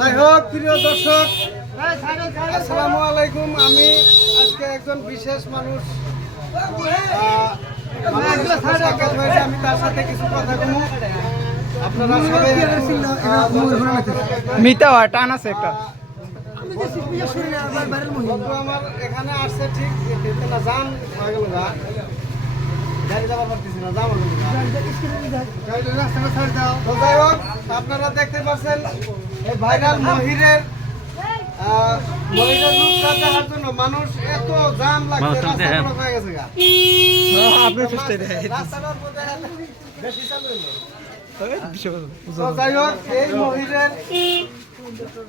যাই হোক প্রিয় দর্শক, আসসালামু আলাইকুম। আমি আজকে একজন বিশেষ মানুষ সাক্ষাৎ হয়েছে, আমি তার সাথে কিছু কথা বলবো। আপনারা সবাই মিতা টান আছে একটা আমার এখানে আসছে ঠিক না, জাম হয়ে গেল গা, গাড়ি যাবার পারতেছি না, জাম হয়ে গেল। তো যাই হোক, আপনারা দেখতে পাচ্ছেন এই ভাইরাল মহিরের রূপটা দেখার জন্য মানুষ এত জাম লাগছে, রাস্তা ব্লক হয়ে গেছে গা। রাস্তাটার মধ্যে বেশি চালু হলো। তো যাই হোক, এই মহিরের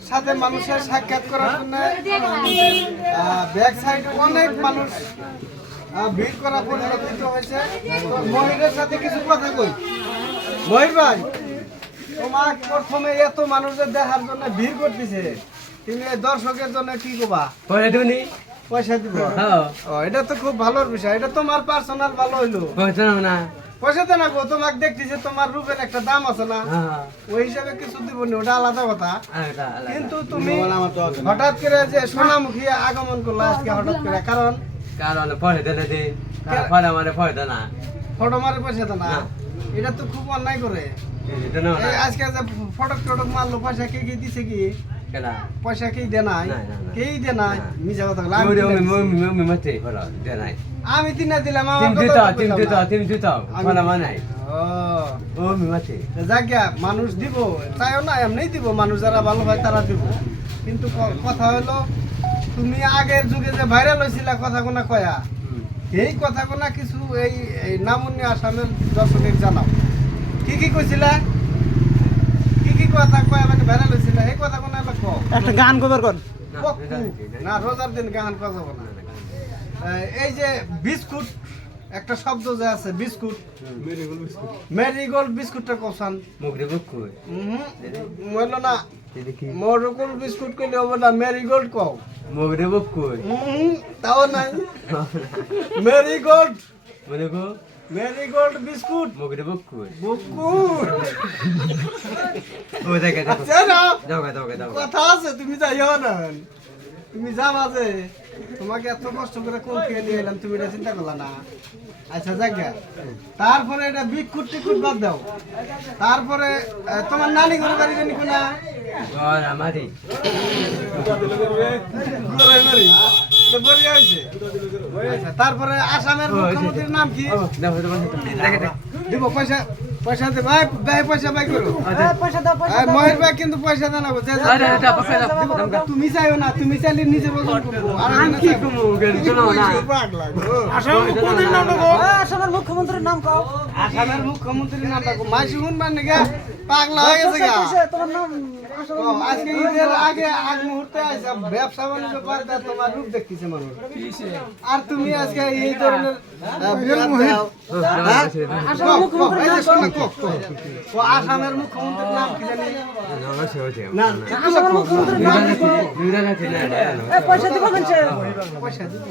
সাথে মানুষের সাক্ষাৎ করার জন্য ব্যাক সাইডে অনেক মানুষ ভিড় করা পরিলক্ষিত হয়েছে। তো মহিরের সাথে কিছু কথা কই। মহির ভাই, তোমার প্রথমে এত মানুষের দেখার জন্য ভিড় করতেছে, তুমি এই দর্শকের জন্য কি কবা? পয়সা দিব? এটা তো খুব ভালোর বিষয়, এটা তোমার পার্সোনাল ভালো হইলো। পয়সা তো না গো, তোমাকে দেখতেছে, তোমার রূপের একটা দাম আছে না, ওই হিসাবে কিছু দিব না, ওটা আলাদা কথা। কিন্তু তুমি হঠাৎ করে যে সোনামুখী আগমন করলো আজকে হঠাৎ করে, কারণ ফটো মারে পয়সা তো না, এটা তো খুব অন্যায় করে। আজকে যে ফটক টটক মারলো, পয়সা কে কে দিছে? কি পয়সা কেই দে নাই, কেই দে নাই, মিছা কথা। আমি তিনা দিলাম, জায়গা মানুষ দিব চাইও না, এমনি দিব, মানুষ যারা ভালো হয় তারা দিব। কিন্তু কথা হলো, তুমি আগের যুগে যে ভাইরাল হয়েছিল কথা কোনা কয়া, এই কথা কোনা কিছু এই নামুন্নি আসামের দর্শকের জানাও। কি কি কইছিলা, কি কি কথা কয়া মানে ভাইরাল হয়েছিল, এই কথা কোনা একটা গান কবার কর না, রোজার দিন গান করা যাবে না। এই যে বিস্কুট একটা শব্দ যে আছে, বিস্কুট, মেরিগোল্ড বিস্কুটটা কোসান বললো না, মরুকুল বিস্কুট কইলে হবে না, মেরিগোল্ড কও। তাও নাই, মেরিগোল্ড, মেরিগোল্ড বিস্কুট, কথা আছে, তুমি যাইও না, তুমি যাবা যে, তোমাকে এত কষ্ট করে কোন খেয়ে নিয়ে এলাম, তুমি এটা চিন্তা করলা না। আচ্ছা জায়গা, তারপরে এটা বিকুট টিকুট বাদ দাও, তারপরে তোমার নানি ঘরে বাড়ি জানি কোনা, তারপরে আসামের মুখ্যমন্ত্রীর নাম কি? দিব পয়সা, পয়সা দে ভাই, পয়সা ভাই করো, মহের ভাই কিন্তু পয়সা দেন। তুমি চাইও না, তুমি চাইলে নিজে বদল করবো। আসামের মুখ্যমন্ত্রীর নাম কও। আসামের মুখ্যমন্ত্রীর নাম ডাকো, মাসি শুন মানে গা পাগলা হয়ে গেছে গা। তোমার নাম আজকে ঈদের আগে আগ মুহূর্তে আইসা ব্যবসা বাণিজ্য করতে তোমার রূপ দেখতেছে মানুষ, আর তুমি আজকে এই ধরনের আসামের মুখ্যমন্ত্রীর নাম কি জানি? আসামের মুখ্যমন্ত্রীর নাম পয়সা দিব, পয়সা দিব।